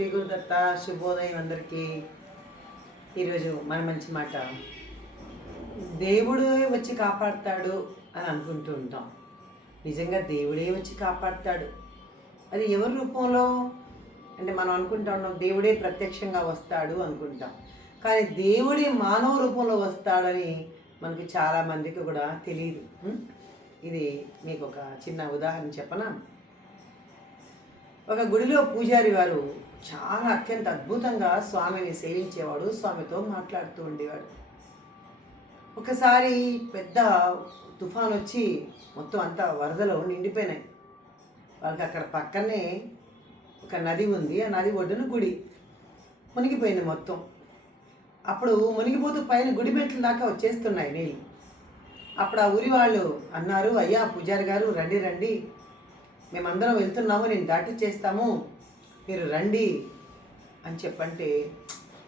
శ్రీగురుదత్త శుభోదయం అందరికీ ఈరోజు మన మంచి మాట. దేవుడే వచ్చి కాపాడుతాడు అని అనుకుంటూ ఉంటాం. నిజంగా దేవుడే వచ్చి కాపాడుతాడు. అది ఎవరి రూపంలో? అంటే మనం అనుకుంటా ఉన్నాం దేవుడే ప్రత్యక్షంగా వస్తాడు అనుకుంటాం. కానీ దేవుడే మానవ రూపంలో వస్తాడని మనకి చాలామందికి కూడా తెలియదు ఇది మీకు ఒక చిన్న ఉదాహరణ చెప్పనా? ఒక గుడిలో పూజారి వారు చాలా అత్యంత అద్భుతంగా స్వామిని సేవించేవాడు స్వామితో మాట్లాడుతూ ఉండేవాడు. ఒకసారి పెద్ద తుఫాన్ వచ్చి మొత్తం అంతా వరదలో నిండిపోయినాయి. వాళ్ళకి అక్కడ పక్కనే ఒక నది ఉంది. ఆ నది ఒడ్డున గుడి మునిగిపోయింది మొత్తం. అప్పుడు మునిగిపోతూ పైన గుడి మెట్ల దాకా వచ్చేస్తున్నాయి నీళ్ళు అప్పుడు ఆ ఊరి వాళ్ళు అన్నారు అయ్యా పూజారి గారు రండి రండి. మేమందరం వెళ్తున్నాము నేను దాటి చేస్తాము. మీరు రండి అని చెప్పంటే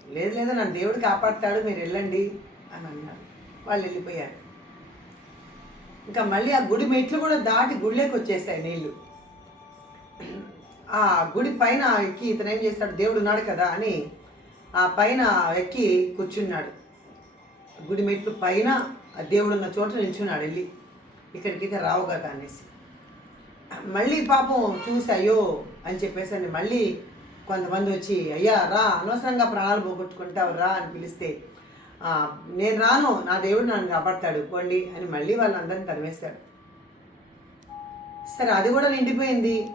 లేదు లేదు నన్ను దేవుడు కాపాడుతాడు మీరు వెళ్ళండి అని అన్నారు. వాళ్ళు వెళ్ళిపోయారు. ఇంకా మళ్ళీ ఆ గుడి మెట్లు కూడా దాటి గుడిలోకి వచ్చేసాయి నీళ్ళు ఆ గుడి పైన ఎక్కి ఇతను ఏం చేస్తాడు దేవుడు ఉన్నాడు కదా అని ఆ పైన ఎక్కి కూర్చున్నాడు. గుడి మెట్లు పైన ఆ దేవుడు ఉన్న చోట నిల్చున్నాడు వెళ్ళి ఇక్కడికి రావు కదా అనేసి. మళ్ళీ పాపం చూసాయో అని చెప్పేసి అని మళ్ళీ కొంతమంది వచ్చి అయ్యా రా అనవసరంగా ప్రాణాలు పోగొట్టుకుంటావు రా అని పిలిస్తే నేను రాను నా దేవుడు నన్ను కాపాడతాడు పోండి అని మళ్ళీ వాళ్ళందరిని తరిమేస్తాడు సరే అది కూడా నిండిపోయింది.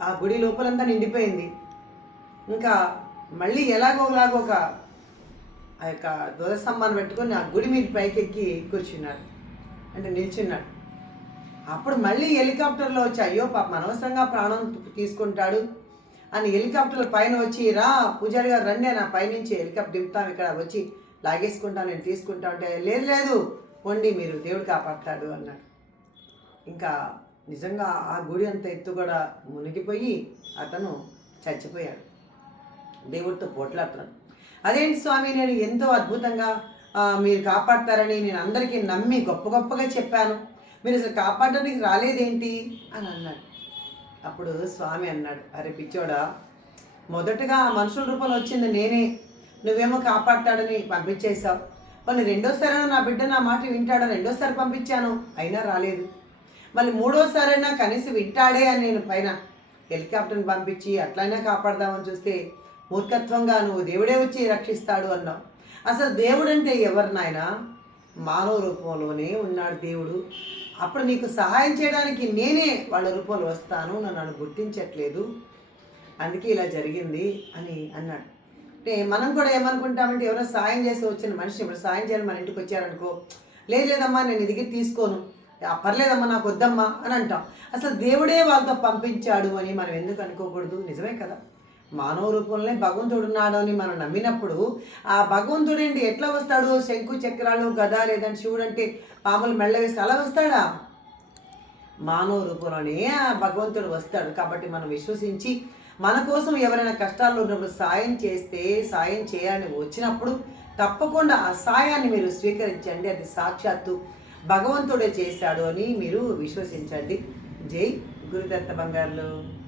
ఆ గుడి లోపలంతా నిండిపోయింది. ఇంకా మళ్ళీ ఎలాగోలాగో ఒక ఆ యొక్క ధ్వజస్తంభాన్ని పెట్టుకొని ఆ గుడి మీద పైకెక్కి కూర్చున్నాడు అంటే నిల్చున్నాడు అప్పుడు మళ్ళీ హెలికాప్టర్లో వచ్చి అయ్యో పాప అనవసరంగా ప్రాణం తీసుకుంటాడు. అని హెలికాప్టర్ పైన వచ్చి రా పూజారి గారు రండి నా పైనుంచి హెలికాప్టర్ దింపుతాం ఇక్కడ వచ్చి లాగేసుకుంటాను నేను తీసుకుంటా అంటే లేదు లేదు పొండి మీరు దేవుడు కాపాడతాడు అన్నాడు. ఇంకా నిజంగా ఆ గుడి అంత ఎత్తు కూడా మునిగిపోయి అతను చచ్చిపోయాడు. దేవుడితో పోట్లాడుతున్నాడు. అదేంటి స్వామి నేను ఎంతో అద్భుతంగా మీరు కాపాడతారని నేను అందరికీ నమ్మి గొప్ప గొప్పగా చెప్పాను. మీరు అసలు కాపాడడానికి రాలేదేంటి? అని అన్నాడు. అప్పుడు స్వామి అన్నాడు అరే పిచ్చోడా మొదటగా ఆ మనుషుల రూపంలో వచ్చింది నేనే. నువ్వేమో కాపాడతాడని పంపించేశావు. మళ్ళీ రెండోసారైనా నా బిడ్డ నా మాట వింటాడని రెండోసారి పంపించాను. అయినా రాలేదు. మళ్ళీ మూడోసారైనా కనీసం వింటాడే అని నేను పైన హెలికాప్టర్ని పంపించి అట్లయినా కాపాడదామని చూస్తే మూర్ఖత్వంగా నువ్వు దేవుడే వచ్చి రక్షిస్తాడు అన్నావు. అసలు దేవుడంటే ఎవరు నాయన? మానవ రూపంలోనే ఉన్నాడు దేవుడు. అప్పుడు నీకు సహాయం చేయడానికి నేనే వాళ్ళ రూపంలో వస్తాను నన్ను నన్ను గుర్తించట్లేదు. అందుకే ఇలా జరిగింది అని అన్నాడు. అంటే మనం కూడా ఏమనుకుంటామంటే ఎవరైనా సాయం చేసి వచ్చిన మనిషి ఇప్పుడు సాయం చేయాలి మన ఇంటికి వచ్చారనుకో లేదు లేదమ్మా నేను ఇది తీసుకోను. పర్లేదమ్మా నాకు వద్దమ్మా అని అంటాం. అసలు దేవుడే వాళ్ళతో పంపించాడు అని మనం ఎందుకు అనుకోకూడదు? నిజమే కదా? మానవ రూపంలోనే భగవంతుడు ఉన్నాడు అని మనం నమ్మినప్పుడు ఆ భగవంతుడు ఏంటి ఎట్లా వస్తాడు? శంకు చక్రాలు గద లేదంటే శివుడు అంటే పాములు మెళ్ళ వేసి అలా వస్తాడా? మానవ రూపంలోనే ఆ భగవంతుడు వస్తాడు. కాబట్టి మనం విశ్వసించి మన కోసం ఎవరైనా కష్టాల్లో ఉన్నప్పుడు సాయం చేస్తే సాయం చేయాలని వచ్చినప్పుడు తప్పకుండా ఆ సాయాన్ని మీరు స్వీకరించండి. అది సాక్షాత్తు భగవంతుడే చేశాడు అని మీరు విశ్వసించండి. జై గురుదత్త బంగారులు.